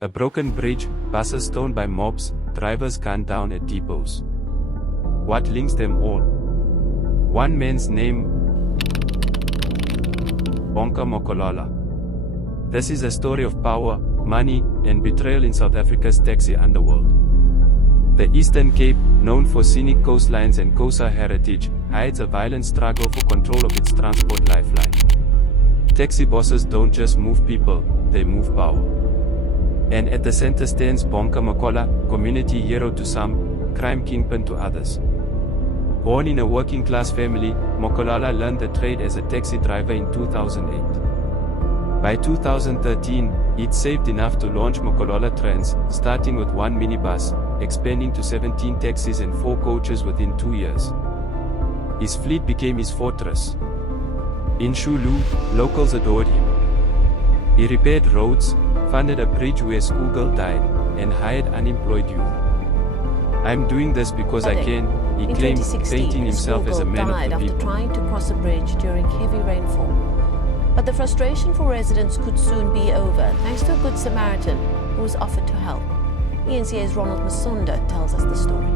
A broken bridge, buses stoned by mobs, drivers gunned down at depots. What links them all? One man's name, Bonka Makalala. This is a story of power, money, and betrayal in South Africa's taxi underworld. The Eastern Cape, known for scenic coastlines and Xhosa heritage, hides a violent struggle for control of its transport lifeline. Taxi bosses don't just move people, they move power. And at the center stands Bonka Makalala, community hero to some, crime kingpin to others. Born in a working-class family, Makalala learned the trade as a taxi driver in 2008. By 2013, he'd saved enough to launch Makalala Trans, starting with one minibus, expanding to 17 taxis and 4 coaches within 2 years. His fleet became his fortress. In Shulu, locals adored him. He repaired roads, funded a bridge where a schoolgirl died, and hired unemployed youth. "I'm doing this because I can," he claimed, painting himself as a man of the people. After trying to cross a bridge during heavy rainfall. But the frustration for residents could soon be over, thanks to a good Samaritan who was offered to help. ENCA's Ronald Masunda tells us the story.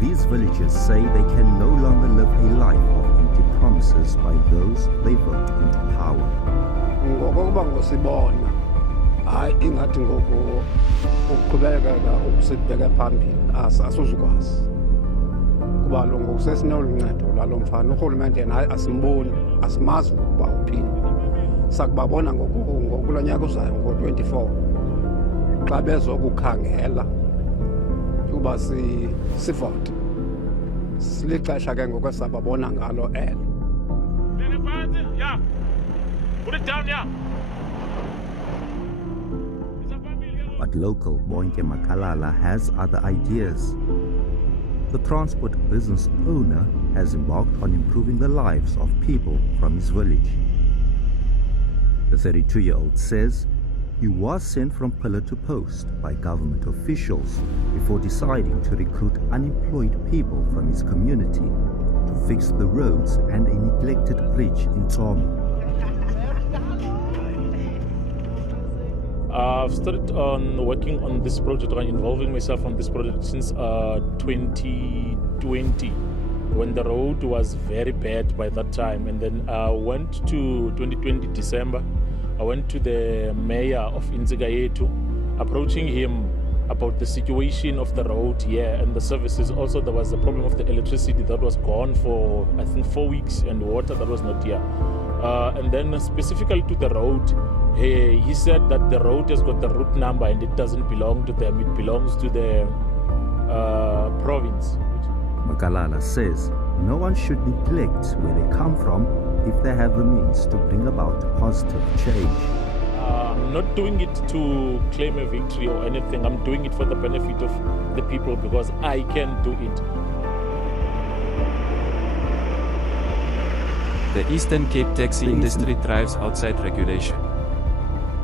These villagers say they can no longer live a life of empty promises by those they vote into power. Ngokuba ngosibona hayi ingathi ngokuqhubeka ukusibheka phambili asizukwazi kuba lo ngokusesinoluncedo lalo mfana urhulumente yena asimboni asimazi ukuba uphini sakubabona ngokulonyaka uzayo ngo-24 xa bezokukhangela ukuba sivote silixesha ke ngokwesababona ngalo elo. Put it down, yeah. But local Bonka Makalala has other ideas. The transport business owner has embarked on improving the lives of people from his village. The 32-year-old says he was sent from pillar to post by government officials before deciding to recruit unemployed people from his community to fix the roads and a neglected bridge in Tomo. I've started on working on this project, involving myself on this project since 2020, when the road was very bad by that time. And then I went to 2020 December, I went to the mayor of Intercape, approaching him about the situation of the road here and the services. Also, there was a problem of the electricity that was gone for, I think, 4 weeks, and water that was not here. And then specifically to the road, he said that the road has got the route number and it doesn't belong to them, it belongs to the province. Makalala says no one should neglect where they come from if they have the means to bring about positive change. I'm not doing it to claim a victory or anything, I'm doing it for the benefit of the people because I can do it. The Eastern Cape taxi industry thrives outside regulation.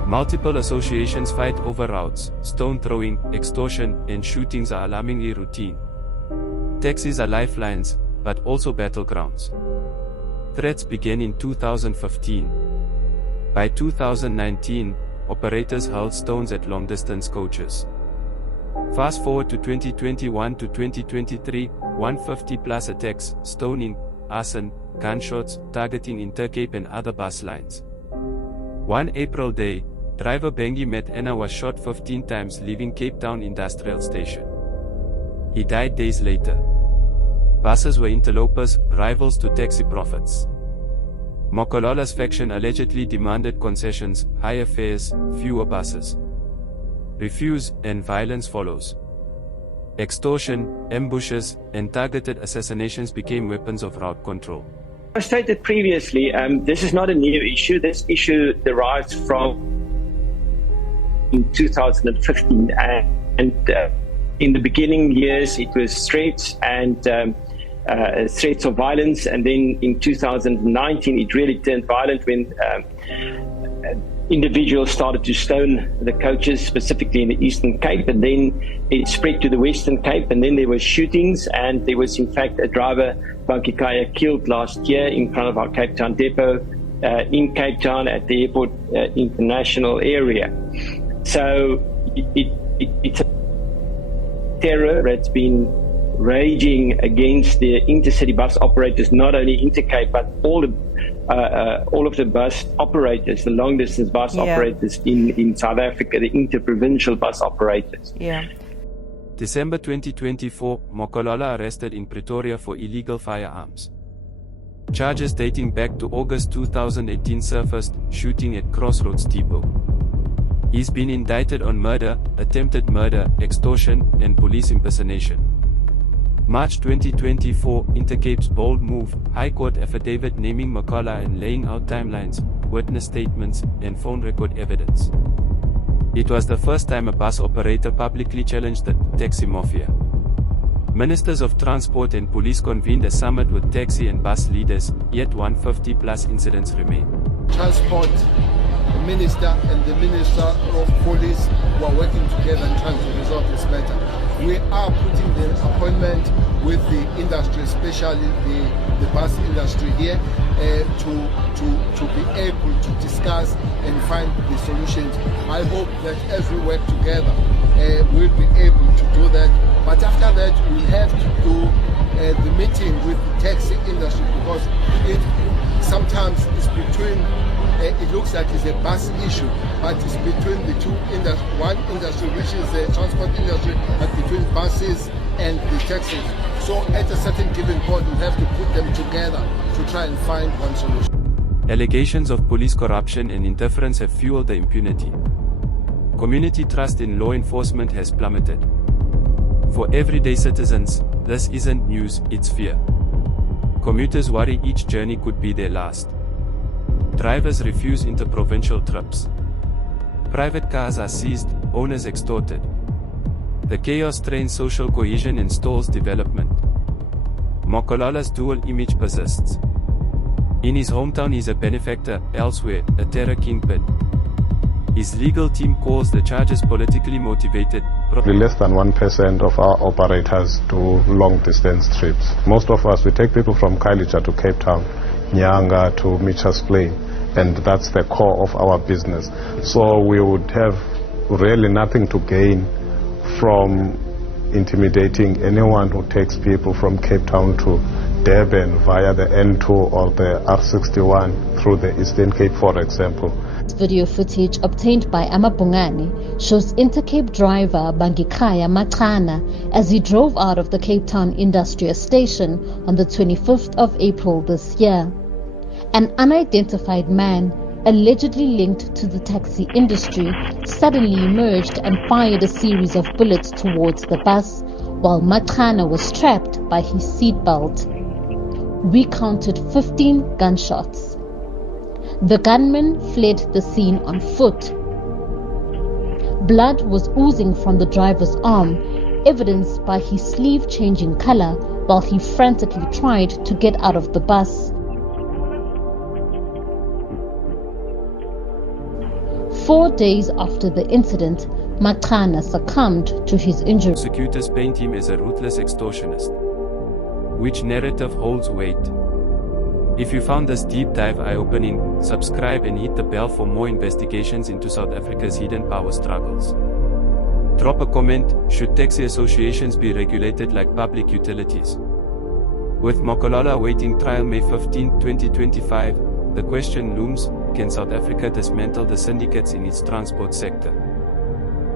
Multiple associations fight over routes, stone throwing, extortion, and shootings are alarmingly routine. Taxis are lifelines, but also battlegrounds. Threats began in 2015. By 2019, operators hurled stones at long-distance coaches. Fast forward to 2021 to 2023, 150-plus attacks, stoning, arson, gunshots, targeting Intercape and other bus lines. One April day, driver Bengi Met Anna was shot 15 times leaving Cape Town Industrial Station. He died days later. Buses were interlopers, rivals to taxi profits. Makalala's faction allegedly demanded concessions, higher fares, fewer buses. Refuse, and violence follows. Extortion, ambushes, and targeted assassinations became weapons of route control. I stated previously, this is not a new issue. This issue derives from 2015, and in the beginning years it was threats and threats of violence, and then in 2019 it really turned violent when individuals started to stone the coaches, specifically in the Eastern Cape, and then it spread to the Western Cape, and then there were shootings, and there was in fact a driver, Bonke, killed last year in front of our Cape Town depot. in Cape Town at the airport international area. So it's a terror that's been raging against the intercity bus operators, not only Intercape, but all of the bus operators, the long-distance bus operators in South Africa, the interprovincial bus operators. Yeah. December 2024, Makalala arrested in Pretoria for illegal firearms. Charges dating back to August 2018 surfaced, shooting at Crossroads Depot. He's been indicted on murder, attempted murder, extortion, and police impersonation. March 2024, Intercape's bold move, High Court affidavit naming Makala and laying out timelines, witness statements, and phone record evidence. It was the first time a bus operator publicly challenged the taxi mafia. Ministers of Transport and Police convened a summit with taxi and bus leaders, yet 150-plus incidents remain. Transport Minister and the Minister of Police were working together and trying to resolve this matter. We are putting the appointment with the industry, especially the bus industry here, to be able to discuss and find the solutions. I hope that as we work together, we'll be able to do that. But after that, we have to do the meeting with the taxi industry, because it sometimes is between, it looks like it's a bus issue, but it's between the two industries. One industry, which is the transport industry, but between buses and the taxis. So at a certain given point, we have to put them together to try and find one solution. Allegations of police corruption and indifference have fueled the impunity. Community trust in law enforcement has plummeted. For everyday citizens, this isn't news, it's fear. Commuters worry each journey could be their last. Drivers refuse interprovincial trips. Private cars are seized, owners extorted. The chaos strains social cohesion and stalls development. Makalala's dual image persists. In his hometown he's a benefactor, elsewhere, a terror kingpin. His legal team calls the charges politically motivated. Less than 1% of our operators do long-distance trips. Most of us, we take people from Kailija to Cape Town, Nyanga to Mitchell's Plain, and that's the core of our business. So we would have really nothing to gain from intimidating anyone who takes people from Cape Town to Durban via the N2 or the R61 through the Eastern Cape, for example. Video footage obtained by Amabungani shows Intercape driver Bonka Makalala as he drove out of the Cape Town Industrial Station on the 25th of April this year. An unidentified man, allegedly linked to the taxi industry, suddenly emerged and fired a series of bullets towards the bus, while Makalala was strapped by his seatbelt. We counted 15 gunshots. The gunman fled the scene on foot. Blood was oozing from the driver's arm, evidenced by his sleeve changing color while he frantically tried to get out of the bus. 4 days after the incident, Makalala succumbed to his injury. Prosecutors paint him as a ruthless extortionist. Which narrative holds weight? If you found this deep dive eye-opening, subscribe and hit the bell for more investigations into South Africa's hidden power struggles. Drop a comment, should taxi associations be regulated like public utilities? With Makalala awaiting trial May 15, 2025, the question looms, can South Africa dismantle the syndicates in its transport sector?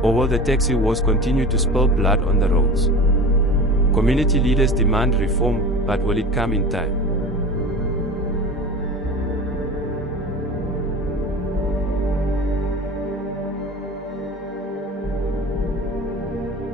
Or will the taxi wars continue to spill blood on the roads? Community leaders demand reform, but will it come in time?